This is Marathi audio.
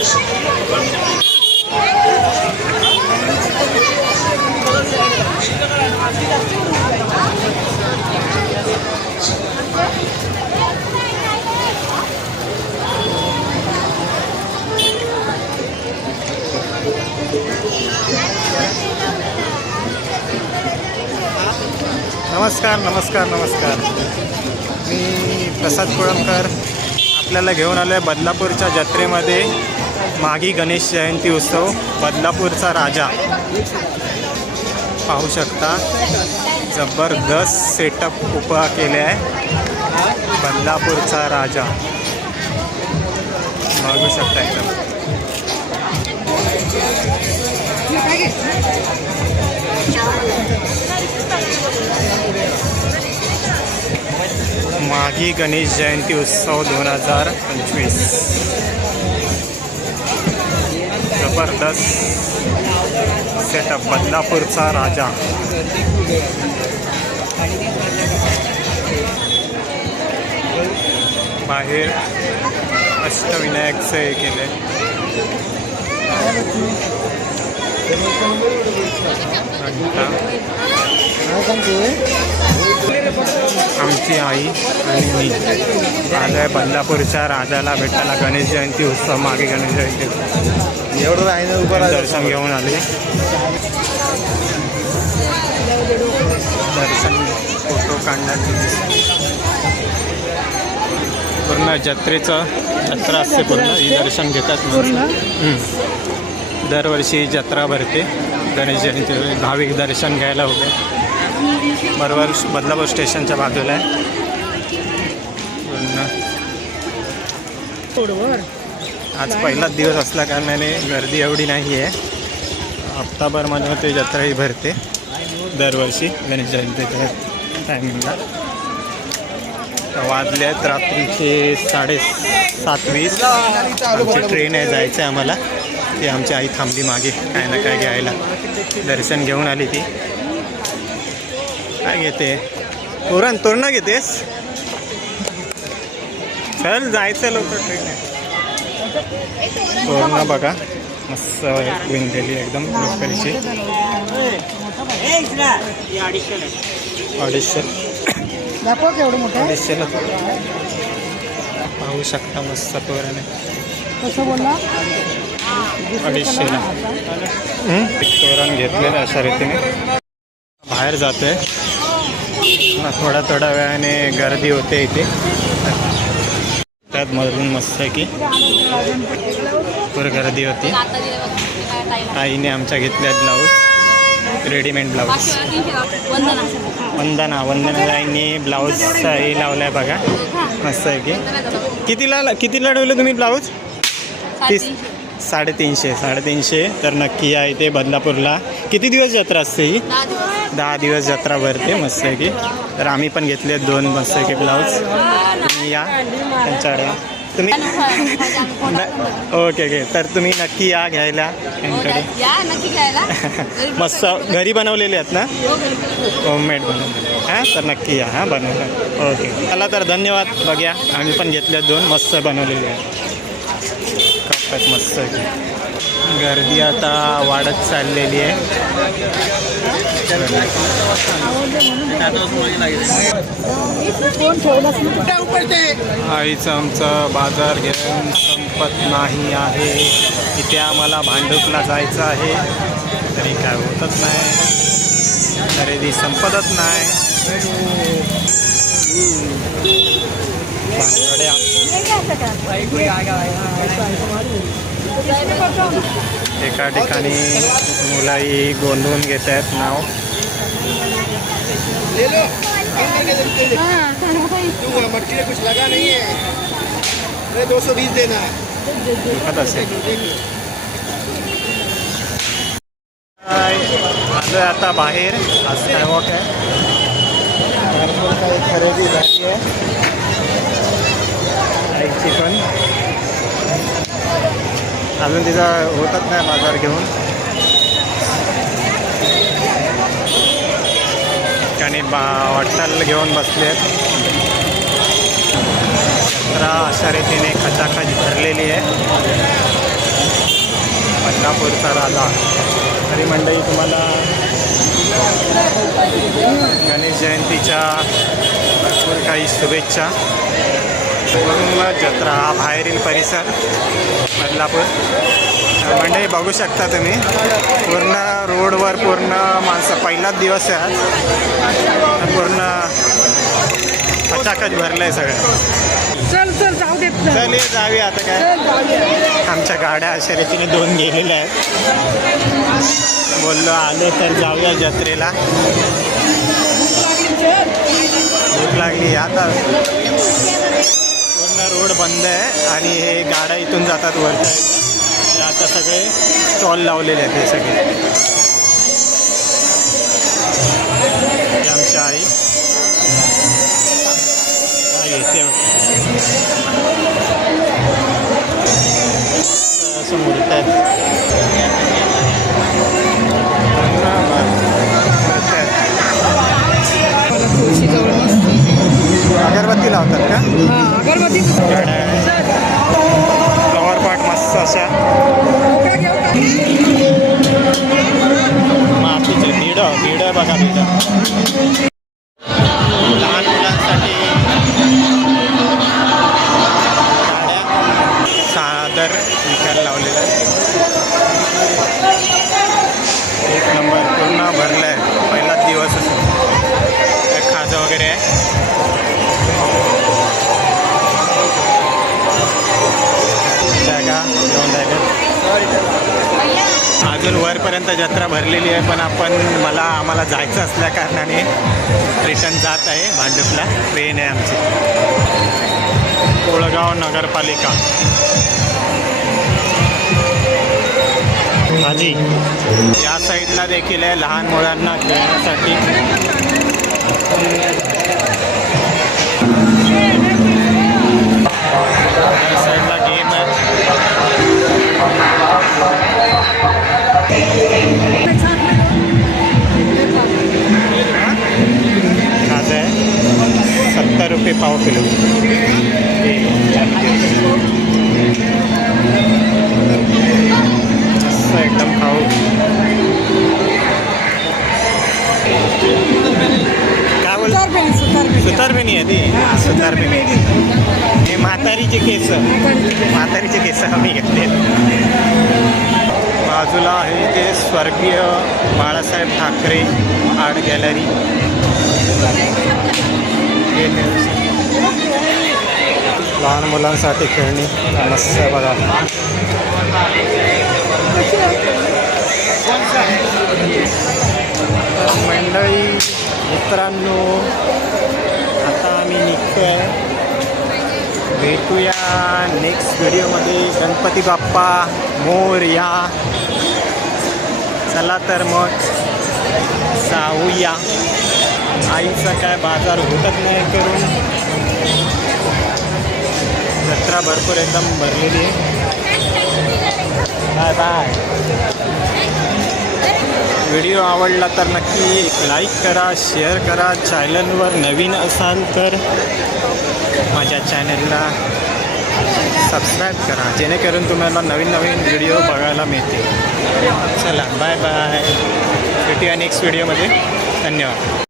नमस्कार नमस्कार नमस्कार. मी प्रसाद कोळंबकर. आपल्याला घेऊन आलो आहे बदलापूरच्या जत्रेमध्ये. मागी गणेश जयंती उत्सव बदलापूरचा राजा. पाहू शकता जबरदस्त सेटअप उभा केले आहे. बदलापूरचा राजा. बघू शकता एकदम. मागी गणेश जयंती उत्सव दोन हजार पंचवीस. जबरदस्त सेटअप बदलापूरचा राजा. बाहेर अष्टविनायकचं हे केलं आमची आई आणि मी आलो आहे बदलापूरच्या राजाला भेटायला. गणेश जयंती उत्सव मागे गणेश जयंती. उत्सव. एवढं राहिलं उभं दर्शन घेऊन आले. दर्शन फोटो काढण्यात पूर्ण जत्रेचं जत्रा असते पूर्ण. ही दर्शन घेतात हम्म. दरवर्षी जत्रा भरते. गणेश जयंती भाविक दर्शन घ्यायला उभे. बरोबर बदलापूर स्टेशनच्या बाजूला आहे. पूर्ण. आज पहिलाच दिवस असल्या कारणाने गर्दी एवढी नाही आहे. हप्ताभर माझ्या मते जत्रा ही भरते. दरवर्षी गणेश जयंतीच्या टायमिंगला वाजले आहेत रात्रीचे साडेसात वीस आमची ट्रेन आहे जायचं आहे आम्हाला. ती आमची आई थांबली मागे काय ना काय घ्यायला. दर्शन घेऊन आली ती. काय घेते? तोरण तोरणं घेतेस? चल जायचं लवकर ट्रेन आहे तोरणं बघा. मस्त विणलेली एकदम लोकरीची अडीचशे अडीचशेला पाहू शकता मस्त तोरण आहे अडीचशेला हं? तोरण घेतलेलं अशा रीतीने. बाहेर जातोय. थोड्या थोड्या वेळाने गर्दी होते इथे. त्यात मधून मस्त आहे की भरपूर गर्दी होती. आईने आमच्या घेतल्या blouse readymade blouse Vandana. Vandana आईने ब्लाऊज हे लावलाय बघा. मस्त आहे की कितीला कितीला ठेवलं तुम्ही ब्लाऊज तीस. साडेतीनशे साडेतीनशे. तर नक्की या इथे बदलापूरला. किती दिवस जत्रा असते ही? दहा दिवस. जत्रा भरते मस्त आहे की तर आम्ही पण घेतले दोन मस्त आहे की ब्लाऊज तुम्ही या त्यांच्याकडे. तुम्ही ओके ओके. तर तुम्ही नक्की या घ्यायला यांकडे या नक्की घ्यायला. मस्त घरी बनवलेले आहेत ना? होममेड बनवलेले हां तर नक्की या हां बनवलं ओके. चला तर धन्यवाद. बघ्या आम्ही पण घेतल्या दोन मस्त बनवलेले आहेत. कपात मस्त गर्दी आता वाढत चाललेली आहे. आईचं आमचं बाजार घेऊन संपत नाही आहे. इथे आम्हाला भांडूपला जायचं आहे. तरी काय होतच नाही. खरेदी संपतच नाही. एका ठिकाणी मुलाही गोंधळून घेत आहेत नाव. कुछ लगा नहीं है दो सौ बीस देना है आता बाहेर. आज काय वॉक आहे? भरपूर काही खरेदी झाली आहे. आईची पण. अजून तिचा होतच नाही बाजार घेऊन. आणि बा वाटताल घेऊन बसले तर अशा रीतीने खचाखच भरलेली आहे. बदलापूरचा राजा. तरी मंडळी तुम्हाला गणेश जयंतीच्या भरपूर काही शुभेच्छा. जत्रा हा बाहेरील परिसर बदलापूर. मंडळी बघू शकता तुम्ही पूर्ण रोडवर पूर्ण माणसं पहिलाच दिवस आहे आज. पूर्ण पचाकच भरलं आहे सगळं. चल जाऊया आता काय. आमच्या गाड्या अशा रीतीने दोन गेलेल्या आहेत. बोललो आलो तर जाऊया जत्रेला. भूक लागली आता. पूर्ण रोड बंद आहे आणि हे गाड्या इथून जातात वरच्या आता सगळे स्टॉल लावलेले आहेत हे सगळे. आमच्या आई. येते. असं बोलत आहेत. अगरबत्ती लावतात का? फ्लॉवर पॉट मस्त अशा मातीचे भिड भिड बघा भिड आता जत्रा भरलेली आहे पण आपण मला आम्हाला जायचं असल्या कारणाने रिटर्न जात आहे भांडुपला. ट्रेन आहे आमची. कोळगाव नगरपालिका. हाजी या साईडला देखील आहे लहान मुलांना खेळण्यासाठी. पाव किलो एकदम खाऊ काय बोल सुतार बेनी आहे ती. हां हे म्हातारीचे केस. म्हातारीचे केस आम्ही घेतले. बाजूला आहे ते स्वर्गीय बाळासाहेब ठाकरे आर्ट गॅलरी. लहान मुलांसाठी खेळणी मस्त आहे बघा. मंडळी मित्रांनो आता आम्ही निघतोय. भेटूया नेक्स्ट व्हिडिओमध्ये गणपती बाप्पा मोर या. चला तर मग जाऊया. आईचा काय बाजार होतच नाही करून. जत्रा भरपूर एकदम भरलेली आहे. Bye bye. व्हिडिओ आवडला तर नक्की एक लाईक करा शेअर करा. चॅनलवर नवीन असाल तर माझ्या चॅनलला सबस्क्राईब करा. जेणेकरून तुम्हाला नवीन नवीन व्हिडिओ बघायला मिळतील. चला बाय बाय. भेटूया नेक्स्ट व्हिडिओमध्ये धन्यवाद.